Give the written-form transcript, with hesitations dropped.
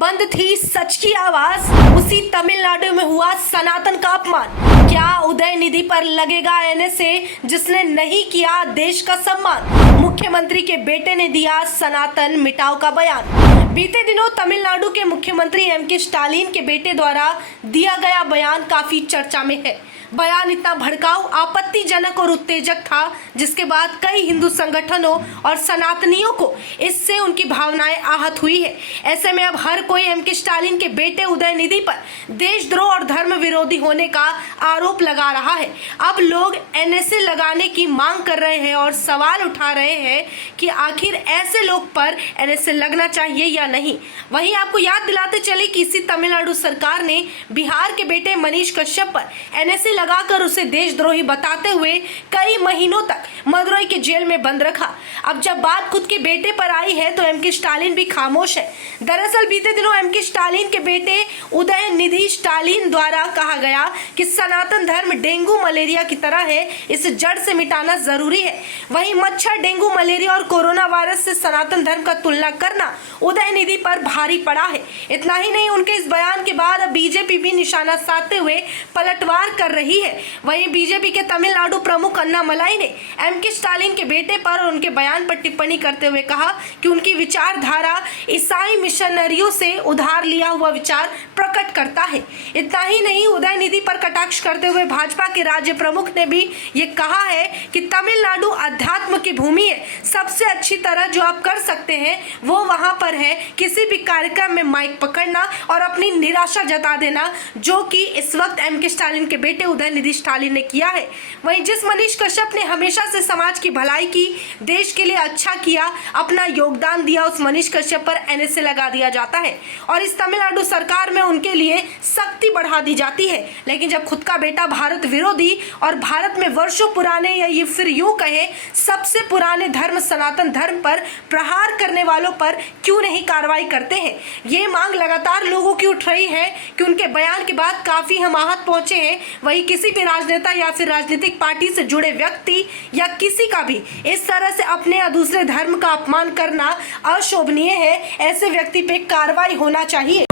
बंद थी सच की आवाज, उसी तमिलनाडु में हुआ सनातन का अपमान। क्या उदयनिधि पर लगेगा एनएसए जिसने नहीं किया देश का सम्मान? मुख्यमंत्री के बेटे ने दिया सनातन मिटाओ का बयान। बीते दिनों तमिलनाडु के मुख्यमंत्री एमके स्टालिन के बेटे द्वारा दिया गया बयान काफी चर्चा में है। बयान इतना भड़काऊ, आपत्तिजनक और उत्तेजक था जिसके बाद कई हिंदू संगठनों और सनातनियों को इससे उनकी भावनाएं आहत हुई है। ऐसे में अब हर कोई एमके स्टालिन के बेटे उदयनिधि पर देशद्रोह और धर्म विरोधी होने का आरोप लगा रहा है। अब लोग एनएसए लगाने की मांग कर रहे हैं और सवाल उठा रहे हैं कि आखिर ऐसे लोग पर एनएसए लगना चाहिए या नहीं। वहीं आपको याद दिलाते चले कि इसी तमिलनाडु सरकार ने बिहार के बेटे मनीष कश्यप पर एनएसए लगाकर उसे देशद्रोही बताते हुए कई महीनों तक मदुरई के जेल में बंद रखा। अब जब बात खुद के बेटे पर आई है तो एमके स्टालिन भी खामोश है। दरअसल बीते दिनों एमके स्टालिन के बेटे उदयनिधि स्टालिन द्वारा कहा गया कि सनातन धर्म डेंगू मलेरिया की तरह है, इसे जड़ से मिटाना जरूरी है। वहीं मच्छर, डेंगू, मलेरिया और कोरोना वायरस से सनातन धर्म का तुलना करना उदयनिधि पर भारी पड़ा है। इतना ही नहीं, उनके इस बयान के बाद अब बीजेपी भी निशाना साधते हुए पलटवार कर रही है। वहीं बीजेपी के तमिलनाडु प्रमुख अन्नामलाई ने एमके स्टालिन के बेटे पर और उनके बयान पर टिप्पणी करते हुए कहा कि उनकी विचारधारा ईसाई मिशनरियों से उधार लिया हुआ विचार प्रकट करता है। इतना ही नहीं, उदयनिधि पर कटाक्ष करते हुए भाजपा के राज्य प्रमुख ने भी ये कहा है कि तमिलनाडु अध्यात्म की भूमि है, सबसे अच्छी तरह जो आप कर सकते हैं वो वहां पर है किसी भी कार्यक्रम में माइक पकड़ना और अपनी निराशा जता देना, जो कि इस वक्त एमके स्टालिन के बेटे उदयनिधि स्टालिन ने किया है। वहीं जिस मनीष कश्यप ने हमेशा से समाज की भलाई की, देश के लिए अच्छा किया, अपना योगदान दिया, उस मनीष कश्यप पर एनएसए लगा दिया जाता है और इस तमिलनाडु सरकार में उनके लिए सख्ती बढ़ा दी जाती है। लेकिन जब खुद का बेटा भारत विरोधी और भारत में वर्षों पुराने या ये फिर यूं कहे सबसे पुराने धर्म सनातन धर्म पर प्रहार करने वालों पर क्यों नहीं कार्रवाई करते हैं, ये मांग लगातार लोगों की उठ रही है कि उनके बयान के बाद काफी हम आहत पहुंचे हैं। वहीं किसी भी राजनेता या फिर राजनीतिक पार्टी से जुड़े व्यक्ति या किसी का भी इस तरह से अपने या दूसरे धर्म का अपमान करना अशोभनीय है। ऐसे व्यक्ति पे कार्रवाई होना चाहिए।